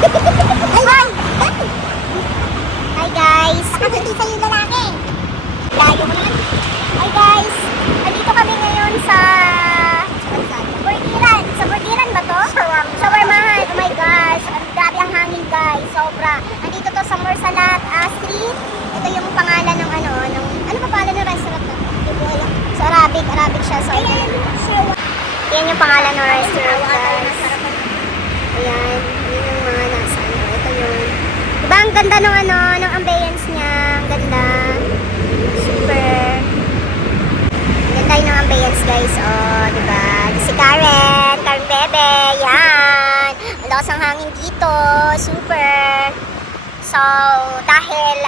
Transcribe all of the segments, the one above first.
Ay! Hi guys! Nakakita yung lalaki. Layo ko naman. Hi guys! Andito kami ngayon sa Burgiran. Sa Burgiran ba to? Shawarmahan. Oh my gosh. Ang grabe ang hangin guys. Sobra. Andito to sa Mursalat Street. Ito yung pangalan ng ano pa pangalan ng restaurant na? Hindi ko alam. Sa Arabic siya. So, yan yung pangalan ng restaurant guys. Ayan. Yun yung mga nasa ito yun. Diba ang ganda ng ambience niya. Ang ganda. Super. Ganda yung ambience guys. Oh, diba? Si Karen Bebe. Yan. Malakas ang hangin dito. Super. So, dahil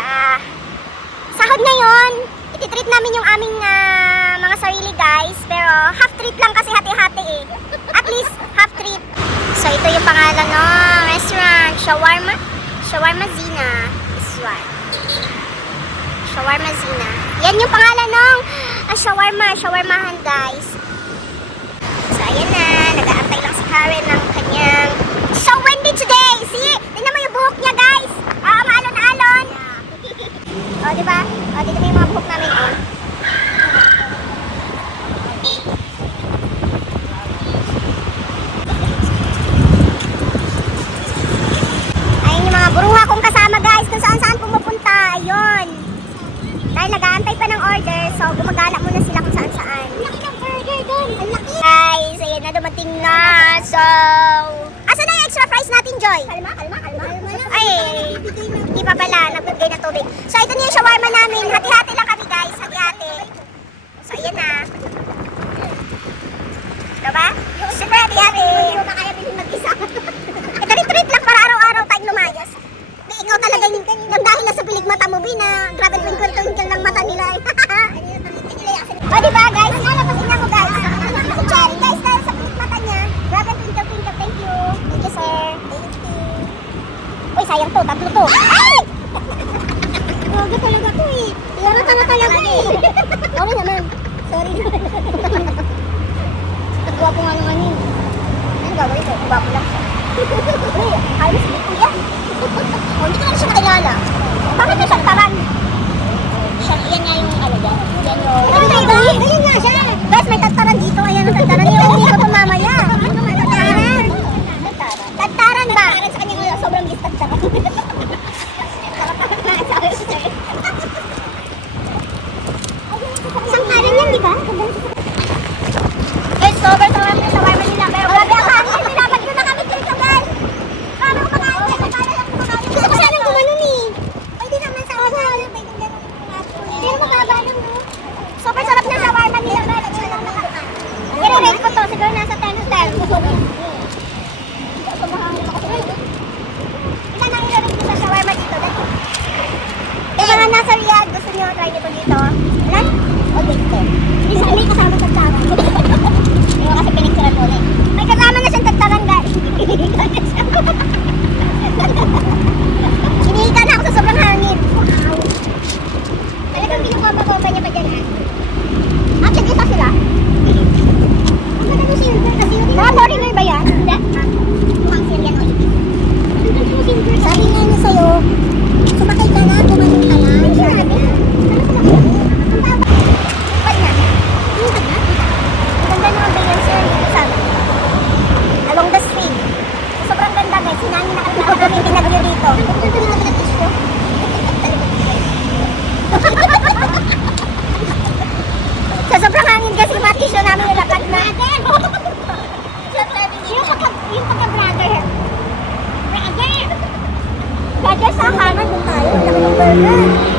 sahod ngayon, ititreat namin yung aming mga sarili guys. Pero half treat lang kasi hati-hati eh. At least half treat. So, ito yung pangalan ng restaurant. Shawarma Zina. This one. Shawarma Zina. Yan yung pangalan ng shawarmahan guys. So, ayan na. Nag-aantay lang si Karen ng kanyang so windy today. See? Tingnan mo yung buhok niya guys. Maalon-alon. O, diba? O, dito na yung mga buhok namin. O. Ayun yung mga buruha kong kasama guys. Kung saan pumupunta. Ayun. Dahil nag-aantay pa ng order. So, gumagala muna sila kung saan. Laki ng burger doon. Ang laki. Guys, ayan na dumating na. So, asa na yung extra fries natin, Joy? Kalma. Ay, hindi pa pala. Nagbigay na tubig. So, ito na yung shawarma namin. Hati-hati lang kami, guys. Hati-hati. So, ayan na. Diba? Super hati-hati. Hindi mo pa kaya bilhin mag-isa. Ito-retreat lang para araw-araw tayong lumayas. Di, ikaw talaga yung dahil na sa pilig mata mo, Bina. Grabe twinkle-twinkle ng mata nila. O, diba, guys? Nalapasin na ako, guys. Si Cherry, guys, dahil sa pilig mata niya. Grabe twinkle-twinkle. Thank you. Thank you, sir. Thank you. Uy, sayang to. Tatlo to. Ay! Grabe talaga to eh. Iyangat na talaga eh. Okay naman. Sorry. Gwapo nga naman eh. Ano gagawin ko? Gwapo lang siya. Uy, ayos ni kuya. Oh, hindi ko lang siya nakilala. Bakit may santaran? Yan nga yung ano dyan. Yan yung... Ayun nga siya. Guys, may tantaran dito. Ayan ang tantaran. Yung hindi ko pumamaya. Tantaran. Tantaran ba? Tantaran sa kanya sobrang list tantaran. Santaran yan, di ba? Guys, sobrang sarap yung shawarma nila. Pero grabe ang hangin. Pinapag ko na kami dito, guys. Paano kumakain? Gusto ko sanang gumanon eh. Pwede naman sa kasal. Pero mababa lang, no? Super sarap na shawarma nila. I-rate ko to. Siguro nasa 10 to 10. Ilan ang i-rate ko sa shawarma dito? Yung mga nasa Riyadh, gusto nyo try nito dito? Ilan? Okay, 10. May kasama sa tsara. Yung kasi pinicturan mo ulit. May kasama na siyang tagtaran, guys. Hinihika na ako sa sobrang hangin. Wow. Talagang binukomba-komba niya pa dyan, ha? Actually, isa sila. Ang ganda ng silver kasi yun. Mga foreigner ba yan? Hindi. Mukhang Syrian oil. Sabi nga niya sa'yo, sumakay ka na, tumanin ka na. Ang sabi. Along the stream. Sobrang ganda guys. Sinangin na kami pinag-view dito. Sa sobrang hangin guys, yung mga tissue namin nilakad na. Yung pagka-brother. Brother sa kanan dun tayo. Laki ng burger.